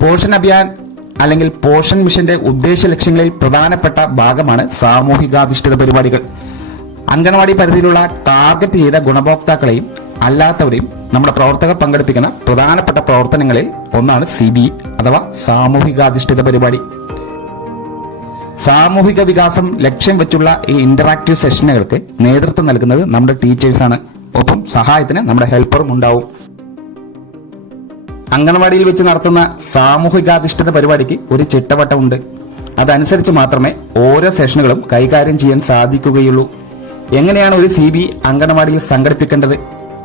Portion Abhiyan അല്ലെങ്കിൽ portion മിഷന്റെ ഉദ്ദേശ ലക്ഷ്യങ്ങളിൽ പ്രധാനപ്പെട്ട ഭാഗമാണ് സാമൂഹികാധിഷ്ഠിത പരിപാടികൾ. അംഗനവാടി പരിധിയിലുള്ള ടാർഗറ്റ് ചെയ്ത ഗുണഭോക്താക്കളെയും അല്ലാത്തവരെയും നമ്മുടെ പ്രവർത്തകർ പങ്കെടുപ്പിക്കുന്ന പ്രധാനപ്പെട്ട പ്രവർത്തനങ്ങളിൽ ഒന്നാണ് CBE അഥവാ സാമൂഹികാധിഷ്ഠിത പരിപാടി. സാമൂഹിക വികാസം ലക്ഷ്യം വെച്ചുള്ള ഈ ഇന്ററാക്റ്റീവ് സെഷനുകൾക്ക് നേതൃത്വം നൽകുന്നത് നമ്മുടെ ടീച്ചേഴ്സാണ്. ഒപ്പം സഹായത്തിന് നമ്മുടെ ഹെൽപ്പറും ഉണ്ടാവും. അംഗനവാടിയിൽ വെച്ച് നടത്തുന്ന സാമൂഹികാധിഷ്ഠിത പരിപാടിക്ക് ഒരു ചിട്ടവട്ടമുണ്ട്. അതനുസരിച്ച് മാത്രമേ ഓരോ സെഷനുകളും കൈകാര്യം ചെയ്യാൻ സാധിക്കുകയുള്ളൂ. എങ്ങനെയാണ് ഒരു CBE അംഗനവാടിയിൽ സംഘടിപ്പിക്കേണ്ടത്,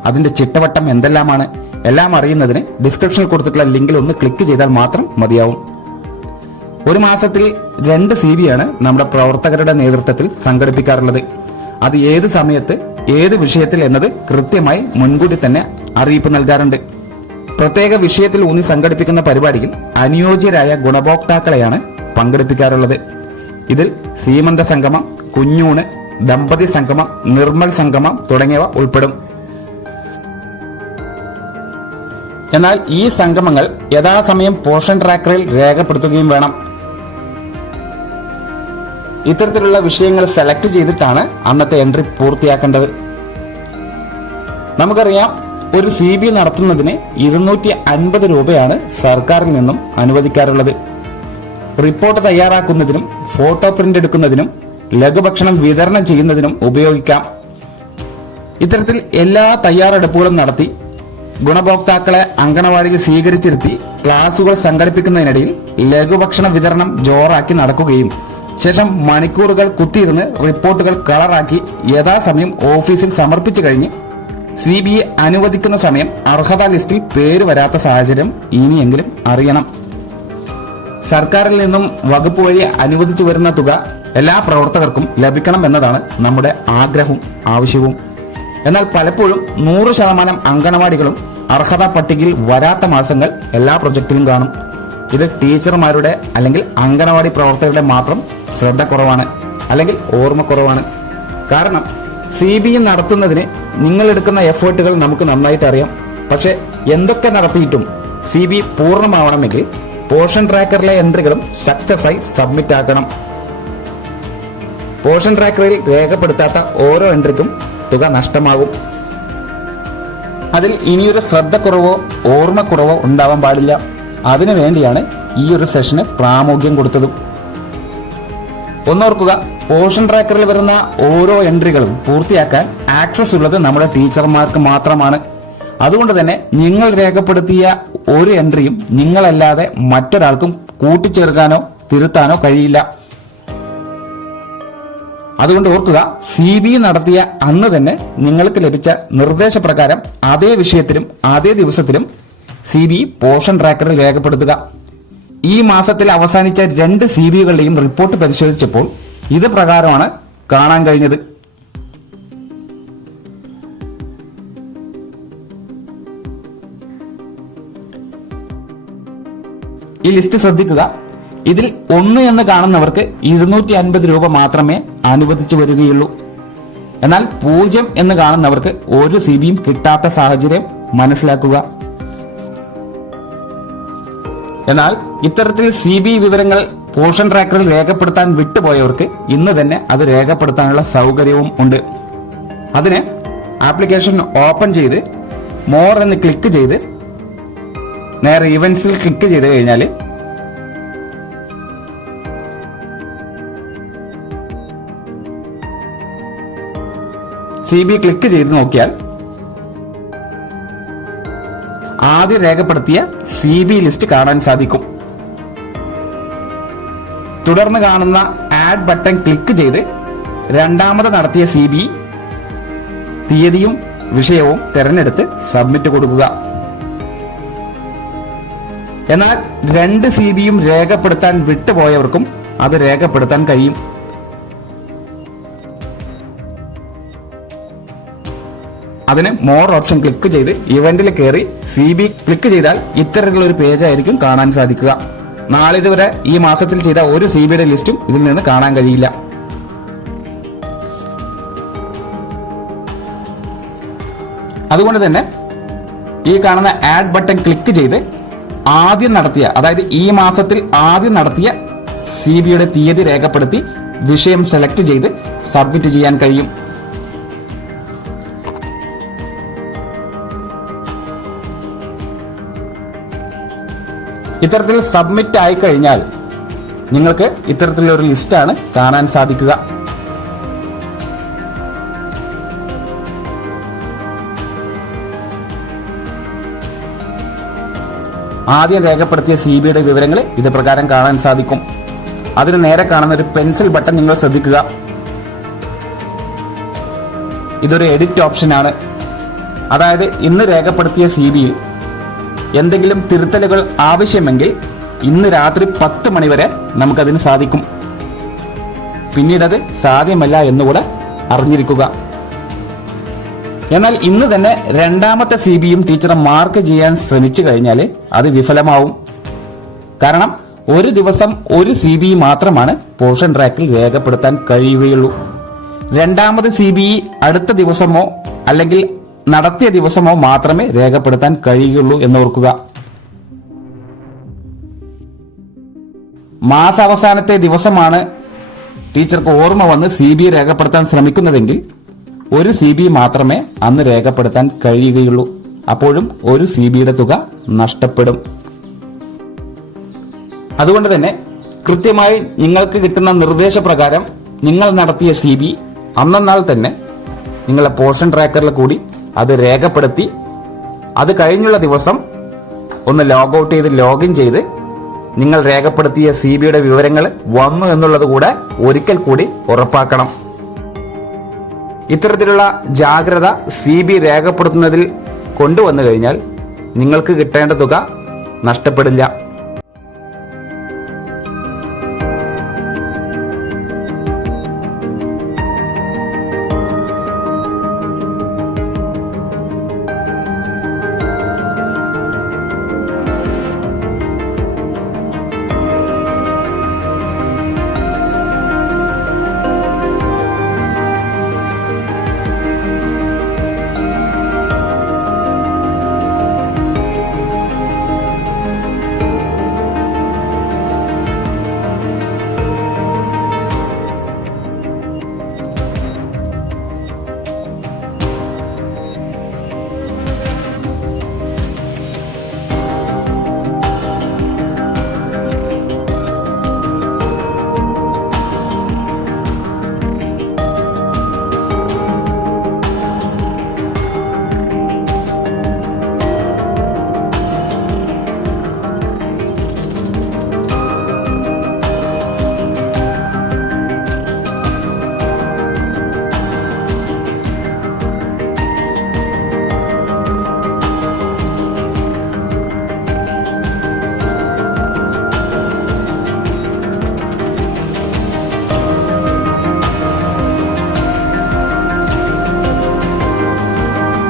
അതിന്റെ ചിട്ടവട്ടം എന്തെല്ലാമാണ്, എല്ലാം അറിയുന്നതിന് ഡിസ്ക്രിപ്ഷനിൽ കൊടുത്തിട്ടുള്ള ലിങ്കിൽ ഒന്ന് ക്ലിക്ക് ചെയ്താൽ മാത്രം മതിയാവും. ഒരു മാസത്തിൽ 2 CBE ആണ് നമ്മുടെ പ്രവർത്തകരുടെ നേതൃത്വത്തിൽ സംഘടിപ്പിക്കാറുള്ളത്. അത് ഏത് സമയത്ത് ഏത് വിഷയത്തിൽ എന്നത് കൃത്യമായി മുൻകൂട്ടി തന്നെ അറിയിപ്പ് നൽകാറുണ്ട്. പ്രത്യേക വിഷയത്തിൽ ഊന്നി സംഘടിപ്പിക്കുന്ന പരിപാടിയിൽ അനുയോജ്യരായ ഗുണഭോക്താക്കളെയാണ് പങ്കെടുപ്പിക്കാറുള്ളത്. ഇതിൽ സീമന്ത സംഗമം, കുഞ്ഞൂണ്, ദമ്പതി സംഗമം, നിർമ്മൽ സംഗമം തുടങ്ങിയവ ഉൾപ്പെടും. എന്നാൽ ഈ സംഗമങ്ങൾ യഥാസമയം പോഷൻ ട്രാക്കറിൽ രേഖപ്പെടുത്തുകയും വേണം. ഇത്തരത്തിലുള്ള വിഷയങ്ങൾ സെലക്ട് ചെയ്തിട്ടാണ് അന്നത്തെ എൻട്രി പൂർത്തിയാക്കേണ്ടത്. നമുക്കറിയാം, ഒരു CBE നടത്തുന്നതിന് 250 രൂപയാണ് സർക്കാരിൽ നിന്നും അനുവദിക്കാറുള്ളത്. റിപ്പോർട്ട് തയ്യാറാക്കുന്നതിനും ഫോട്ടോ പ്രിന്റ് എടുക്കുന്നതിനും ലഘുഭക്ഷണം വിതരണം ചെയ്യുന്നതിനും ഉപയോഗിക്കാം. ഇത്തരത്തിൽ എല്ലാ തയ്യാറെടുപ്പുകളും നടത്തി ഗുണഭോക്താക്കളെ അംഗനവാടിയിൽ സ്വീകരിച്ചിരുത്തി ക്ലാസുകൾ സംഘടിപ്പിക്കുന്നതിനിടയിൽ ലഘുഭക്ഷണ വിതരണം ജോറാക്കി നടക്കുകയും ശേഷം മണിക്കൂറുകൾ കുത്തിയിരുന്ന് റിപ്പോർട്ടുകൾ കളറാക്കി യഥാസമയം ഓഫീസിൽ സമർപ്പിച്ചു കഴിഞ്ഞ് CBE അനുവദിക്കുന്ന സമയം അർഹതാ ലിസ്റ്റിൽ പേര് വരാത്ത സാഹചര്യം ഇനിയെങ്കിലും അറിയണം. സർക്കാരിൽ നിന്നും വകുപ്പ് വഴി അനുവദിച്ചു വരുന്ന തുക എല്ലാ പ്രവർത്തകർക്കും ലഭിക്കണം എന്നതാണ് നമ്മുടെ ആഗ്രഹവും ആവശ്യവും. എന്നാൽ പലപ്പോഴും 100% അംഗനവാടികളും അർഹതാ പട്ടികയിൽ വരാത്ത മാസങ്ങൾ എല്ലാ പ്രൊജക്റ്റിലും കാണും. ഇത് ടീച്ചർമാരുടെ അല്ലെങ്കിൽ അംഗനവാടി പ്രവർത്തകരുടെ മാത്രം ശ്രദ്ധ കുറവാണ് അല്ലെങ്കിൽ ഓർമ്മക്കുറവാണ്. കാരണം CBE നടത്തുന്നതിന് നിങ്ങൾ എടുക്കുന്ന എഫേർട്ടുകൾ നമുക്ക് നന്നായിട്ട് അറിയാം. പക്ഷെ എന്തൊക്കെ നടത്തിയിട്ടും CBE പൂർണ്ണമാവണമെങ്കിൽ പോഷൻ ട്രാക്കറിലെ എൻട്രികളും സക്സസ് ആയി സബ്മിറ്റ് ആക്കണം. പോഷൻ ട്രാക്കറിൽ രേഖപ്പെടുത്താത്ത ഓരോ എൻട്രിക്കും തുക നഷ്ടമാകും. അതിൽ ഇനിയൊരു ശ്രദ്ധക്കുറവോ ഓർമ്മക്കുറവോ ഉണ്ടാവാൻ പാടില്ല. അതിനു വേണ്ടിയാണ് ഈ ഒരു സെഷന് പ്രാമുഖ്യം കൊടുത്തതും. ഒന്നോർക്കുക, പോഷൻ ട്രാക്കറിൽ വരുന്ന ഓരോ എൻട്രികളും പൂർത്തിയാക്കാൻ ആക്സസ് ഉള്ളത് നമ്മുടെ ടീച്ചർമാർക്ക് മാത്രമാണ്. അതുകൊണ്ട് തന്നെ നിങ്ങൾ രേഖപ്പെടുത്തിയ ഒരു എൻട്രിയും നിങ്ങളല്ലാതെ മറ്റൊരാൾക്കും കൂട്ടിച്ചേർക്കാനോ തിരുത്താനോ കഴിയില്ല. അതുകൊണ്ട് ഓർക്കുക, CBE നടത്തിയ അന്ന് തന്നെ നിങ്ങൾക്ക് ലഭിച്ച നിർദ്ദേശപ്രകാരം അതേ വിഷയത്തിലും അതേ ദിവസത്തിലും CBE പോഷൻ ട്രാക്കറിൽ രേഖപ്പെടുത്തുക. ഈ മാസത്തിൽ അവസാനിച്ച 2 CBEകളുടെയും റിപ്പോർട്ട് പരിശോധിച്ചപ്പോൾ ഇത് പ്രകാരമാണ് കാണാൻ കഴിഞ്ഞത്. ഈ ലിസ്റ്റ് ശ്രദ്ധിക്കുക. ഇതിൽ 1 എന്ന് കാണുന്നവർക്ക് 250 രൂപ മാത്രമേ അനുവദിച്ചു വരികയുള്ളൂ. എന്നാൽ 0 എന്ന് കാണുന്നവർക്ക് ഒരു CBEയും കിട്ടാത്ത സാഹചര്യം മനസ്സിലാക്കുക. എന്നാൽ ഇത്തരത്തിൽ CBE വിവരങ്ങൾ പോഷൻ ട്രാക്കറിൽ രേഖപ്പെടുത്താൻ വിട്ടുപോയവർക്ക് ഇന്ന് തന്നെ അത് രേഖപ്പെടുത്താനുള്ള സൗകര്യവും ഉണ്ട്. അതിന് ആപ്ലിക്കേഷൻ ഓപ്പൺ ചെയ്ത് മോർ എന്ന് ക്ലിക്ക് ചെയ്ത് നേരെ ഇവന്റ്സിൽ ക്ലിക്ക് ചെയ്ത് കഴിഞ്ഞാൽ CBE ക്ലിക്ക് ചെയ്ത് നോക്കിയാൽ ആദ്യം രേഖപ്പെടുത്തിയ CBE ലിസ്റ്റ് കാണാൻ സാധിക്കും. തുടർന്ന് കാണുന്ന ആഡ് ബട്ടൺ ക്ലിക്ക് ചെയ്ത് രണ്ടാമത് നടത്തിയ CBE തീയതിയും വിഷയവും തിരഞ്ഞെടുത്ത് സബ്മിറ്റ് കൊടുക്കുക. എന്നാൽ 2 CBEയും രേഖപ്പെടുത്താൻ വിട്ടുപോയവർക്കും അത് രേഖപ്പെടുത്താൻ കഴിയും. അതിന് മോർ ഓപ്ഷൻ ക്ലിക്ക് ചെയ്ത് ഇവന്റിൽ കയറി CBE ക്ലിക്ക് ചെയ്താൽ ഇത്തരത്തിലുള്ള ഒരു പേജ് ആയിരിക്കും കാണാൻ സാധിക്കുക. നാളിതുവരെ ഈ മാസത്തിൽ ചെയ്ത ഒരു CBEയുടെ ലിസ്റ്റും ഇതിൽ നിന്ന് കാണാൻ കഴിയില്ല. അതുകൊണ്ട് തന്നെ ഈ കാണുന്ന ആഡ് ബട്ടൺ ക്ലിക്ക് ചെയ്ത് അതായത് ഈ മാസത്തിൽ ആദ്യം നടത്തിയ CBയുടെ തീയതി രേഖപ്പെടുത്തി വിഷയം സെലക്ട് ചെയ്ത് സബ്മിറ്റ് ചെയ്യാൻ കഴിയും. ഇത്തരത്തിൽ സബ്മിറ്റ് ആയി കഴിഞ്ഞാൽ നിങ്ങൾക്ക് ഇത്തരത്തിലുള്ള ഒരു ലിസ്റ്റാണ് കാണാൻ സാധിക്കുക. ആദ്യം രേഖപ്പെടുത്തിയ CBയുടെ വിവരങ്ങൾ ഇത് പ്രകാരം കാണാൻ സാധിക്കും. അതിന് നേരെ കാണുന്ന ഒരു പെൻസിൽ ബട്ടൺ നിങ്ങൾ ശ്രദ്ധിക്കുക. ഇതൊരു എഡിറ്റ് ഓപ്ഷനാണ്. അതായത് ഇന്ന് രേഖപ്പെടുത്തിയ CBയിൽ എന്തെങ്കിലും തിരുത്തലുകൾ ആവശ്യമെങ്കിൽ ഇന്ന് രാത്രി 10 മണി വരെ നമുക്കതിന് സാധിക്കും. പിന്നീടത് സാധ്യമല്ല എന്നുകൂടെ അറിഞ്ഞിരിക്കുക. എന്നാൽ ഇന്ന് തന്നെ രണ്ടാമത്തെ CBയും ടീച്ചർ മാർക്ക് ചെയ്യാൻ ശ്രമിച്ചു കഴിഞ്ഞാൽ അത് വിഫലമാവും. കാരണം ഒരു ദിവസം ഒരു CB മാത്രമാണ് പോർഷൻ ട്രാക്കിൽ രേഖപ്പെടുത്താൻ കഴിയുകയുള്ളൂ. രണ്ടാമത് CB അടുത്ത ദിവസമോ അല്ലെങ്കിൽ നടത്തിയ ദിവസമോ മാത്രമേ രേഖപ്പെടുത്താൻ കഴിയുകയുള്ളൂ എന്നോർക്കുക. മാസാവസാനത്തെ ദിവസമാണ് ടീച്ചർക്ക് ഓർമ്മ വന്ന് CB രേഖപ്പെടുത്താൻ ശ്രമിക്കുന്നതെങ്കിൽ ഒരു CB മാത്രമേ അന്ന് രേഖപ്പെടുത്താൻ കഴിയുകയുള്ളൂ. അപ്പോഴും ഒരു CBയുടെ തുക നഷ്ടപ്പെടും. അതുകൊണ്ട് തന്നെ കൃത്യമായി നിങ്ങൾക്ക് കിട്ടുന്ന നിർദ്ദേശപ്രകാരം നിങ്ങൾ നടത്തിയ CB അന്നന്നാൾ തന്നെ നിങ്ങളുടെ പോർഷൻ ട്രാക്കറിൽ കൂടി അത് രേഖപ്പെടുത്തി അത് കഴിഞ്ഞുള്ള ദിവസം ഒന്ന് ലോഗൌട്ട് ചെയ്ത് ലോഗിൻ ചെയ്ത് നിങ്ങൾ രേഖപ്പെടുത്തിയ CBയുടെ വിവരങ്ങൾ വന്നു എന്നുള്ളത് കൂടെ ഒരിക്കൽ കൂടി ഉറപ്പാക്കണം. ഇത്തരത്തിലുള്ള ജാഗ്രത CB രേഖപ്പെടുത്തുന്നതിൽ കൊണ്ടുവന്നു കഴിഞ്ഞാൽ നിങ്ങൾക്ക് കിട്ടേണ്ട തുക നഷ്ടപ്പെടില്ല.